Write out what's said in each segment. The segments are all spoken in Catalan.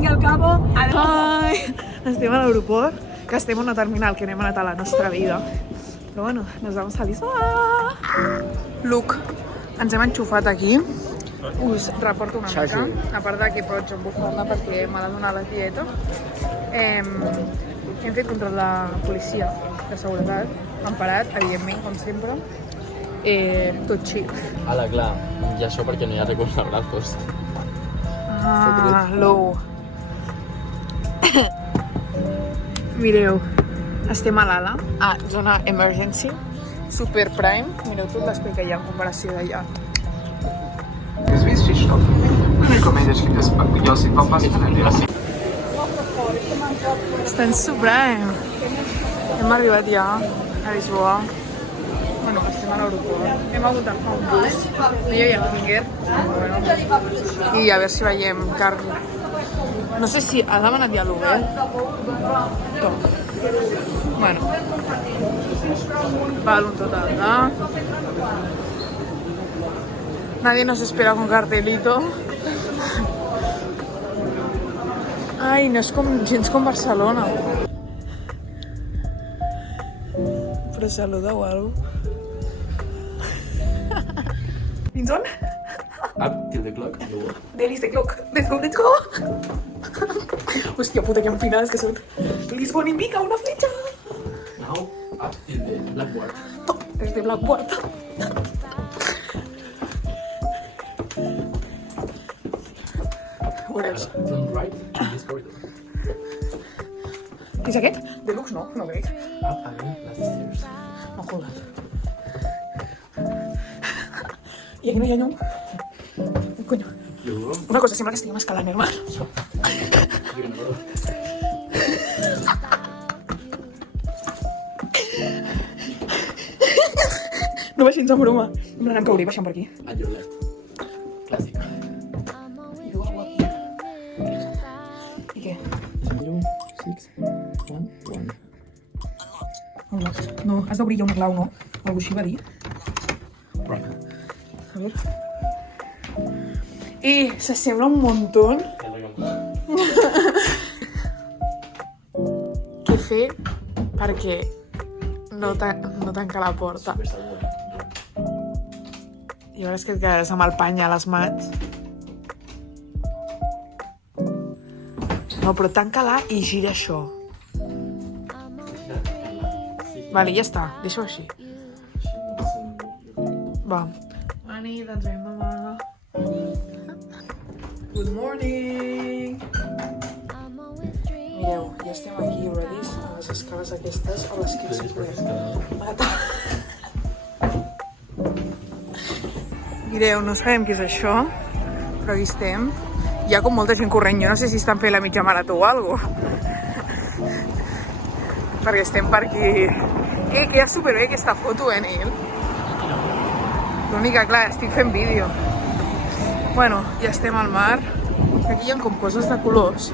fin y al cabo... Ai, estem a l'aeroport, que estem en una terminal que no hem anat a la nostra vida. Però bueno, nos vamos a Lisboa. Luc, ens hem enxufat aquí. Us reporto una mica, a part de que pots embufar-me perquè m'ha de donar la tieta. Hem fet control de policia, de seguretat. Hem parat, evidentment, com sempre. Tot xic. Ala, clar, i això perquè no hi ha recurs a brazos. Ah, low. Mireu, estem a l'ala, a zona emergency, super prime. Mireu tot l'espai que hi ha en comparació d'allà. Os vícios de shopping. Recomendas que as papilhas e papas assim. Estem supreme. Hem arribat ja a Lisboa. Bueno, estem a l'aeroport. Hem hagut d'agafar un bus. No hi havia finger. Bueno. I a veure si veiem carro. No sé si ha demanat ja l'Uber. Top. Bueno. Val un total, ¿no? Nadie nos espera con cartelito. Ai, no és gens com Barcelona. Però saluda o alguna cosa. Fins on? Up till the clock. There is the clock. Let's go, let's go. Hòstia puta, que empinades que són. Lisbon indica una fletxa. Now, up till the blackboard. Top, des de Blackboard. Turn right in this corridor. És aquest? Deluxe no, no crec. Up again, last stairs. No jodes. I aquí no hi ha llum. Coño. Una cosa, sembla que estiguem escalant, hermano. No baixin sense broma. En plan, em cauré baixant per aquí. At your left. Clàssic. I què? 0, 6, 1, 1. Unlocked. No, has d'obrir ja una clau, no? Algú així va dir. Right. A veure. S'assembla un montón. Què fer perquè no tanca la porta? I ara és que et quedaràs amb el pany a les mans. No, però tanca-la i gira això. Vale, ja està. Deixa-ho així. Va. Ani, doncs vam, mama. Good morning! Mireu, ja estem aquí, ready, a les escales aquestes a les que ens podem matar. Mireu, no sabem què és això, però aquí estem. Hi ha com molta gent corrent, jo no sé si estan fent la mitja marató o alguna cosa. Perquè estem per aquí. Queda superbé aquesta foto, Nil? L'única, clar, estic fent vídeo. Bueno, ja estem al mar. Aquí hi ha com coses de colors.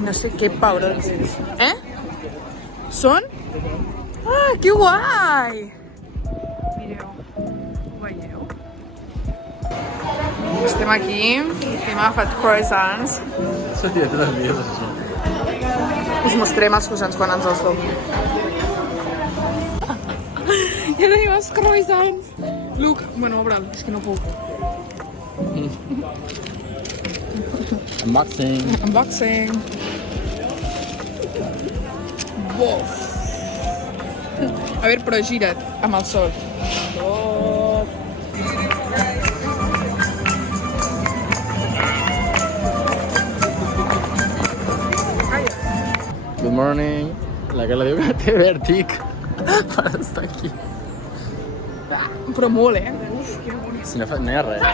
I no sé què pebrons és. Són? Ah, que guai! Mireu, ho veieu? Estem aquí, hem agafat croissants. Això tira tots els vídeos, això. Us mostrem els croissants quan ens els donin. Ja tenim els croissants. Luc, bueno, obre'l, és que no puc. Unboxing. Unboxing. Bof. A veure, però gira't amb el sol. Good morning. La Carla diu que té vèrtic per estar aquí. Però molt, Uf, que bonic. Si no hi ha res. Hi.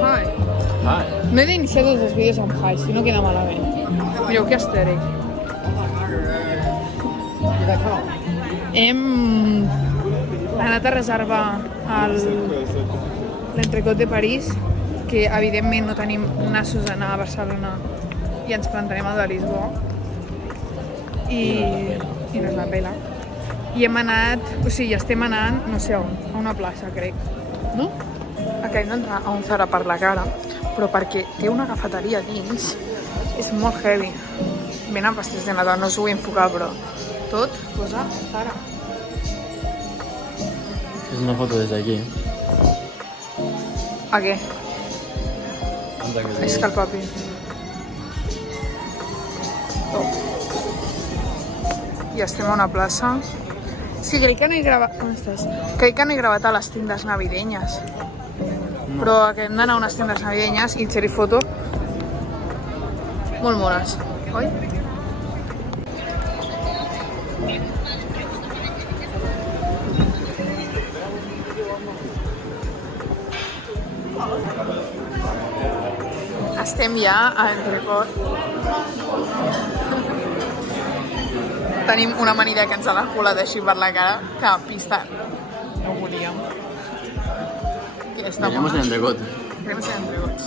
Hi. No he d'iniciar tots els vídeos amb hi, si no queda malament. Mireu que estèric. Hem anat a reservar l'entrecot de París, que evidentment no tenim nassos a anar a Barcelona i ens plantarem al de Lisboa. I no és la pela. I hem anat, o sigui, estem anant, no sé on, a una plaça, crec, no? Acabem d'entrar a un Zara per la cara, però perquè té una cafeteria dins, és molt heavy. Venen pastís de Nadal, no us ho vull enfocar, però tot posa Zara. És una foto des d'aquí. A què? És que el paper. Top. I estem a una plaça. Sí, crec que no he gravat... On estàs? Crec que no he gravat a les tendes navidenyes. Però hem d'anar a unes tendes navidenyes i fer-hi foto. Molt mones, oi? Estem ja a Entrecot. Tenim una amanida que ens ha colat així per la cara, que pista no volíem. Que està Veníamos en Entrecot. Queremos ser Entrecots.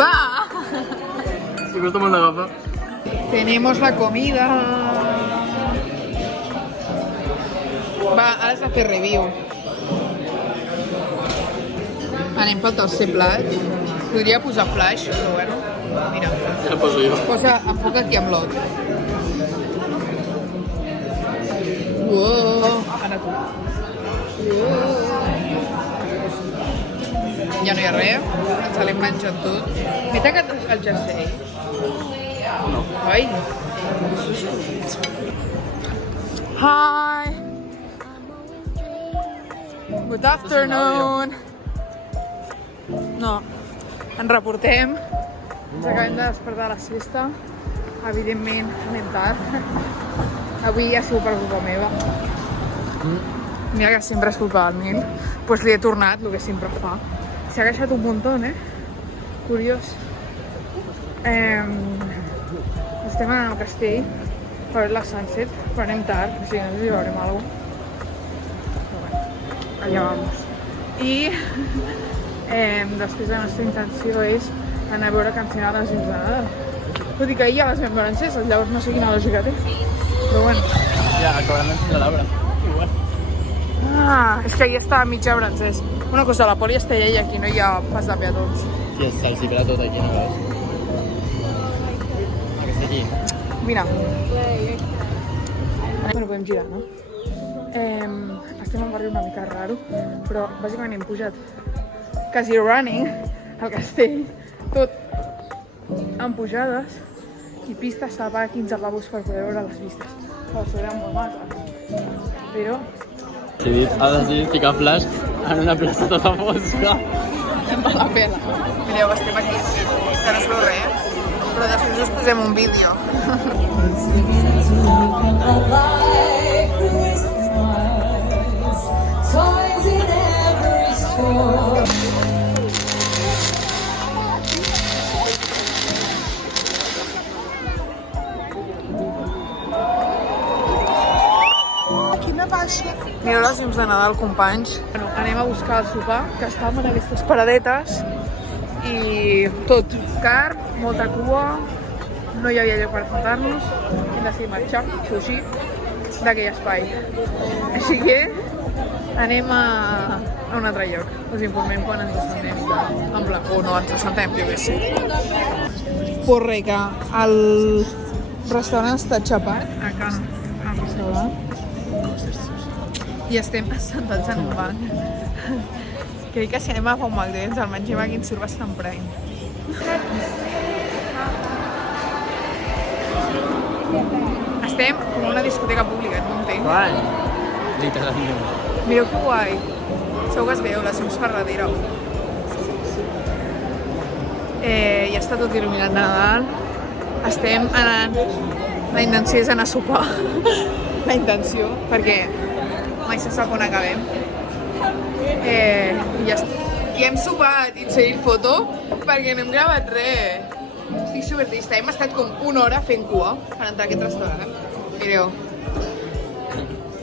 ¡Va! Me cuesta molt d'agafar. Tenemos la comida. Va, ara has de fer review. Anem pel tercer plat. Podria posar flash, però bueno, mira. Ja el poso jo. Posa, enfoca aquí amb l'ot. Uoh, ara tu. Ja no hi ha res, ens l'hem menjat tot. M'he tacat el jersei. No. Ai. Hi. Good afternoon. No, ens reportem. Ens acabem de despertar a la siesta. Evidentment, anem tard. Avui ha sigut per culpa meva. Mira que sempre és culpa del Nil. Pues li he tornat, el que sempre fa. S'ha queixat un muntó, Curiós. Estem anant al castell per veure la sunset, però anem tard, o sigui, no sé si veurem alguna cosa. Però bueno, allà vamos. I després la nostra intenció és anar a veure cancionades dins de Nadal. Tot i que ahir ja les vam veure enceses, llavors no sé quina lògica té. Però bueno. Ja, acabaran d'encendre l'arbre. Igual. Ah, és que ahir estava mitja hora encès. Una cosa, la Poli està allà i aquí no hi ha pas de peatons. Sí, se'ls cibra tot aquí, no veus? Aquesta aquí. Mira. Bueno, podem girar, no? Estem en un barri una mica raro, però bàsicament hem pujat quasi running al castell, tot amb pujades i pistes a 15 lavabos per poder veure les vistes. Però seran molt maques. Però... Ha decidit ficar flash en una plaça tota fosca. Val la pena. Mireu, estem aquí, que no es veu res, però després us posem un vídeo. Mireu les llums de Nadal, companys. Bueno, anem a buscar el sopar, que estàvem en aquestes paradetes i tot car, molta cua, no hi havia lloc per sentar-nos, hem decidit marxar, fugir d'aquell espai. Així que anem a un altre lloc. Us informem quan ens assentem, en plan, o no ens assentem, jo què sé. Pues res, que el restaurant està xapat, acá no, al restaurant. I estem assentats en un banc. Crec que si anem a un McDonald's el mengem aquí ens surt bastant prime. Estem com una discoteca pública, no entenc. Guai! Literalment. Mireu que guai. Segur que es veu, les llums per darrere. Ja està tot il·luminat de Nadal. Estem anant... La intenció és anar a sopar. La intenció, perquè mai se sap on acabem. I hem sopat i seguit foto perquè no hem gravat res. Estic supertrista. Hem estat com una hora fent cua per entrar a aquest restaurant. Mireu.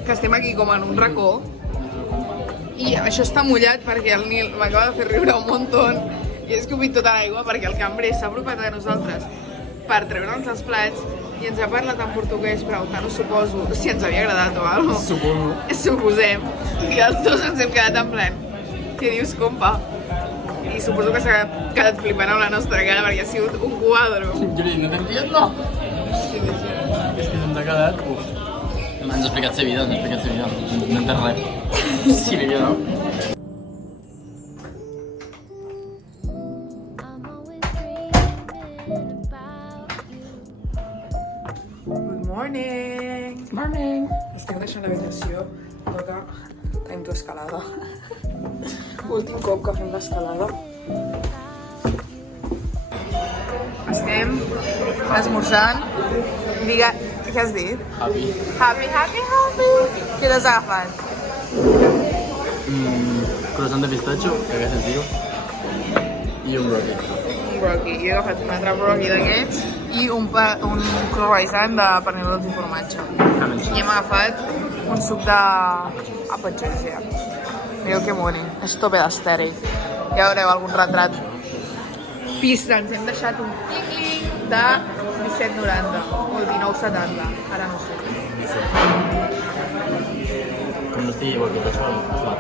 Que estem aquí com en un racó. I això està mullat perquè el Nil m'acaba de fer riure un muntó i he escopit tota l'aigua perquè el cambrer s'ha apropat a nosaltres per treure'ns els plats i ens ha parlat en portuguès preguntant-nos, suposo, si ens havia agradat o alguna cosa. Suposem. I els dos ens hem quedat en plan, què dius, compa? I suposo que s'ha quedat flipant amb la nostra cara perquè ha sigut un quadro. Juli, no t'entiendo. És que se'ns ha quedat... Ens ha explicat sa vida, no entens res. Sí, que no. Morning! Estem deixant l'habitació tota time to escalada. Últim cop que fem l'escalada. Estem esmorzant. Diga, què has dit? Happy. Happy! Què t'has agafat? Croissant de pistatxo, que aquest es diu. I un bròquil. Un bròquil. Jo he agafat un altre bròquil d'aquests i un croissant de pernil i formatge. I hem agafat un suc d'apatxergia. Mireu que boni, és tope d'estèric. Ja veureu algun retrat. Pista, ens hem deixat un cling de 17,90 o 19,70, ara no sé. Com no estigui igual que això, clar.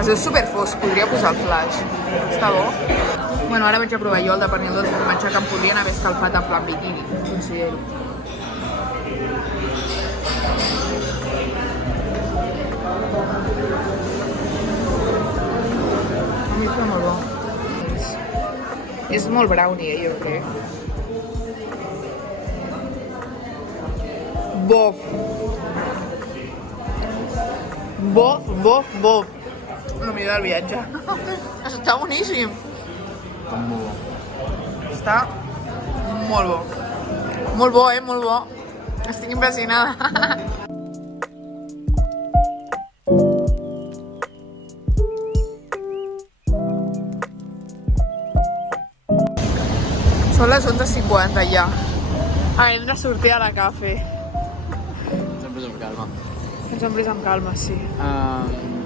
Es veu superfos, podria posar el flash. Està bo? Bueno, ara vaig a provar jo el de pernil de formatge que em podrien haver escalfat en plan biquini, considero. A mi fa molt bo. És molt brownie, jo crec. Bof. Bof. El millor del viatge. Està boníssim. Està molt bo. Molt bo, molt bo. Estic impressionada. Són les 11:50 ja. Hem de sortir a la cafè. Ens hem pres amb calma. Ens hem pres amb calma, sí.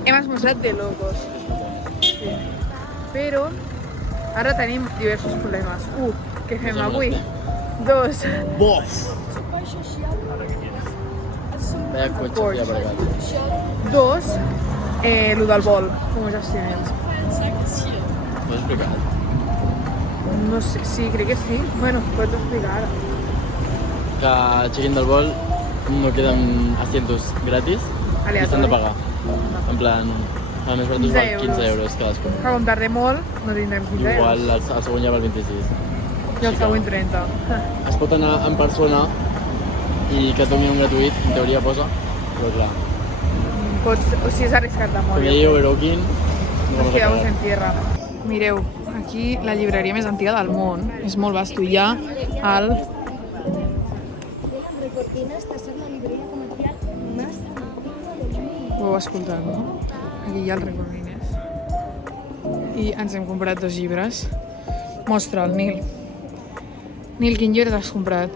Hem esmorzat de locos. Sí. Però ara tenim diversos problemes. Què fem avui? 2. Bof! Vaya cotxe que hi ha aparcat. 2. Lo del vol. Com ho gestionem? M'ho has explicat? No sé, sí, crec que sí. Bueno, pots explicar ara. Que check-in del vol no queden asientos gratis i s'han de pagar. En plan, a més baratos val 15 euros cadascun. Que com tardem molt, no tindrem 15 euros. Igual el següent ja val 26. I el següent 30. Es pot anar en persona i que toni un gratuït, en teoria posa, però clar. O sigui, és arriscat de molt. Com ja diu Erokin, no Nos vamos a quedamos pagar. en tierra. Mireu, aquí la llibreria més antiga del món. És molt vasto. Hi ha el... Esta es la librería comercial más antigua del mundo. Ho heu escoltat, no? Aquí hi ha el Record Guinness. I ens hem comprat 2 llibres. Mostra, el Nil. Nil, quin llibre t'has comprat?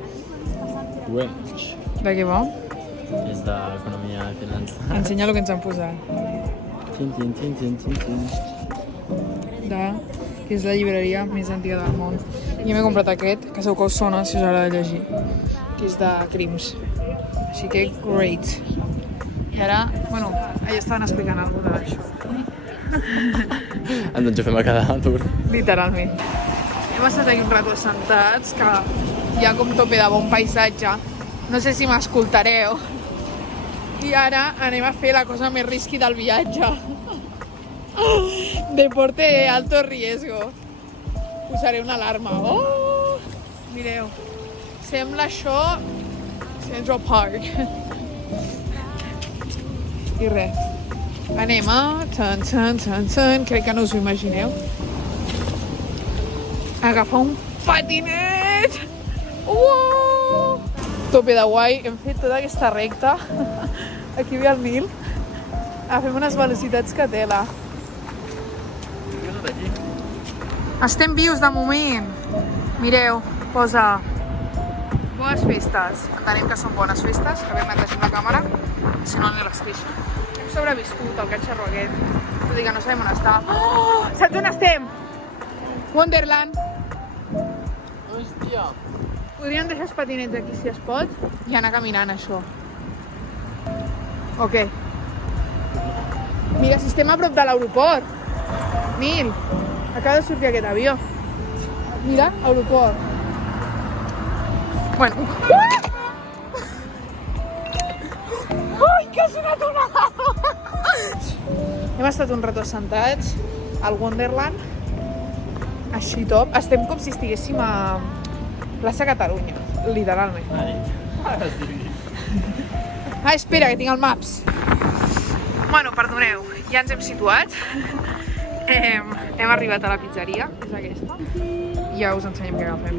Wench. De què va? És d'economia i finança. Ensenya el que ens han posat. Tin. Que és la llibreria més antiga del món. I m'he comprat aquest, que segur que us sona si us agrada llegir, que és de crims. Així que, great. I ara, bueno, allà estaven explicant alguna cosa d'això. Ens enxufem a cada tour. Literalment. Hem estat aquí un rato sentats, que hi ha com tope de bon paisatge. No sé si m'escoltareu. I ara anem a fer la cosa més risky del viatge. Deporte de alto riesgo. Posaré una alarma. Oh! Mireu. Sembla això Central Park. I res. Anem a... Crec que no us ho imagineu. Agafar un patinet! Uau! Tope de guai. Hem fet tota aquesta recta. Aquí ve el Nil. Fem unes velocitats que tela. Estem vius de moment. Mireu, posa bones festes. Entenem que són bones festes, que vam netejar la càmera, si no ni les queixo. Hem sobreviscut el catxarro aquest. Tot i que no sabem on està. Oh! Saps on estem? Wonderland. Hòstia! Podríem deixar els patinets aquí si es pot i anar caminant, això. Ok. Mira, si estem a prop de l'aeroport. Nil, acaba de sortir aquest avió. Mira, aeroport. Bueno. Ai, que ha sonat una alarma! Hem estat un rato sentats al Wonderland. Així top. Estem com si estiguéssim a plaça Catalunya, literalment. Ah, espera, que tinc el Maps. Bueno, perdoneu, ja ens hem situat. Hem arribat a la pizzeria, és aquesta. I ja us ensenyem què agafem.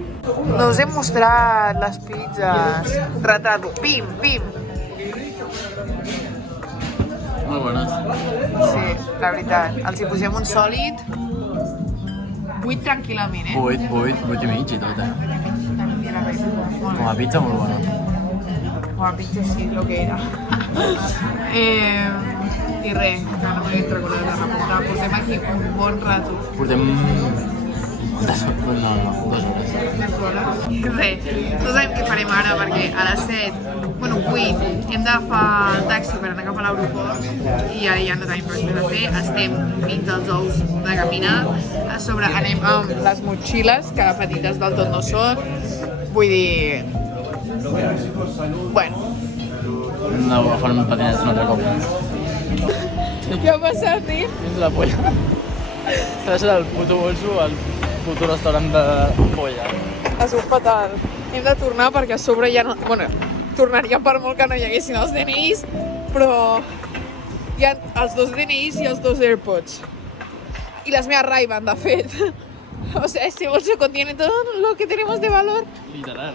No us hem mostrat les pizzas. Retrato. Pim, pim. Molt bones. Sí, la veritat. Els hi posem un sòlid 8 tranquil·lament, 8 i mig i tot, Com a pizza molt bona. Com a pizza sí, lo que era. I res, que no m'he recordat de remuntar. Portem aquí un bon rato. Portem... No, 2 hores. I res, no sabem què farem ara perquè a les 7, bueno, 8, hem d'agafar el taxi per anar cap a l'aeroport i ara ja no tenim res més a fer. Estem fins als ous de caminar. A sobre anem amb les motxilles, que de petites del tot no són. Vull dir... Bueno. No, agafar un patinet un altre cop. Què ha passat, tio? És la polla. S'ha deixat el puto bolso al puto restaurant de polla. Ha sigut fatal. Hem de tornar perquè a sobre ja no... Bueno, tornaríem per molt que no hi haguessin els DNIs, però hi ha els 2 DNIs i els 2 AirPods. Y las mías Ray-Ban, de fet. O sea, este bolso contiene todo lo que tenemos de valor. Literal.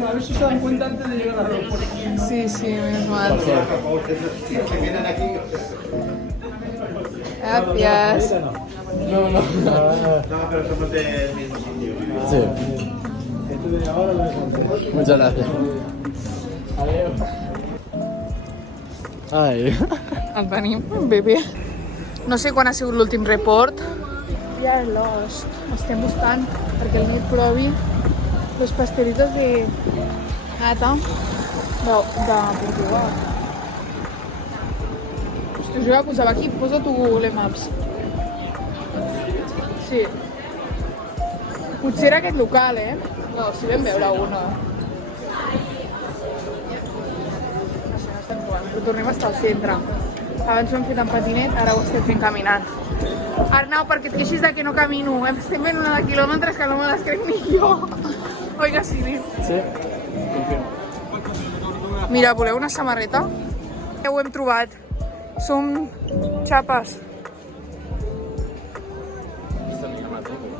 A ver si se dan cuenta antes de llegar al aeropuerto. Sí, menos mal. Gracias. No. No, pero somos del mismo sitio. Sí. Esto de ahora lo de Muchas gracias. Adiós. Ai. El tenim, bebè. No sé quan ha sigut l'últim report. We are lost. Estem buscant perquè el Nil provi los pastelitos de nata de Portugal. Hosti, jo ja posava aquí, posa tu Google Maps. Sí. Potser era aquest local, No, si vam veure una. Però tornem a estar al centre. Abans ho hem fet en patinet, ara ho estem fent caminant. Arnau, perquè et queixis de que no camino. Estem fent una de quilòmetres que no me les crec ni jo. Oi que sí, Nil? Sí, confirmo. Mira, voleu una samarreta? Ja ho hem trobat. Som xapes.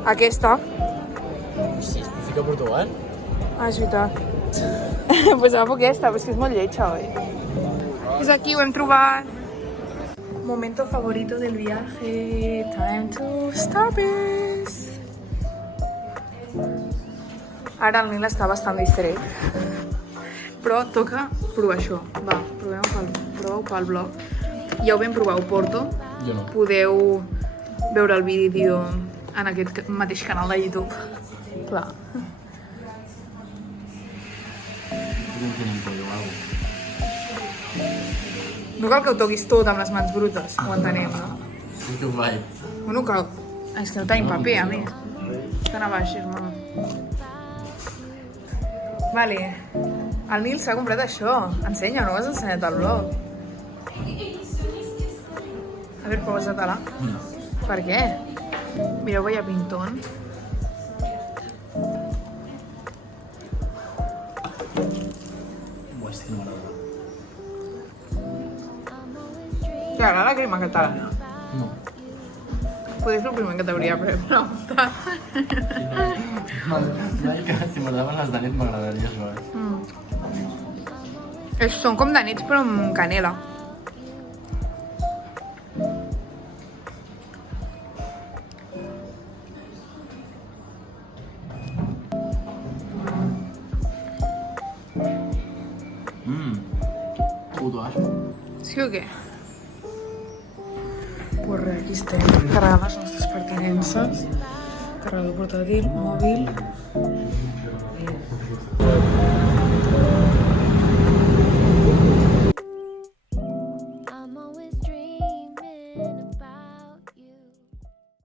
Aquesta. Sí, estic a Portugal? Ah, és veritat. Pues agafo aquesta, però és que és molt lletja, oi? És aquí, ho hem trobat. Momento favorito del viaje. Time to Starbucks. Ara el Nil està bastant distret. Però toca provar això. Va, proveu pel blog. Ja ho vam provar a Porto. Jo no. Podeu veure el vídeo en aquest mateix canal de YouTube. Clar. No tenim pollo o alguna No cal que ho toquis tot amb les mans brutes, ho entenem, no? Sí que ho faig. Bueno, cal... És que no tenim paper, a més. Estan a baix, germà. Vale. El Nil s'ha comprat això. Ensenya, no ho has ensenyat al blog. A veure, posa-te-la. Per què? Mireu, veia pintón. Buah, és que no m'agrada. T'agrada la crema catalana? No. Potser és el primer que t'hauria preguntat. Si m'agradaven les de nit m'agradaria això. Són com de nits però amb canela. Sí o què? Pues res, aquí estem, carregant les nostres pertinences. Carregador portàtil, mòbil...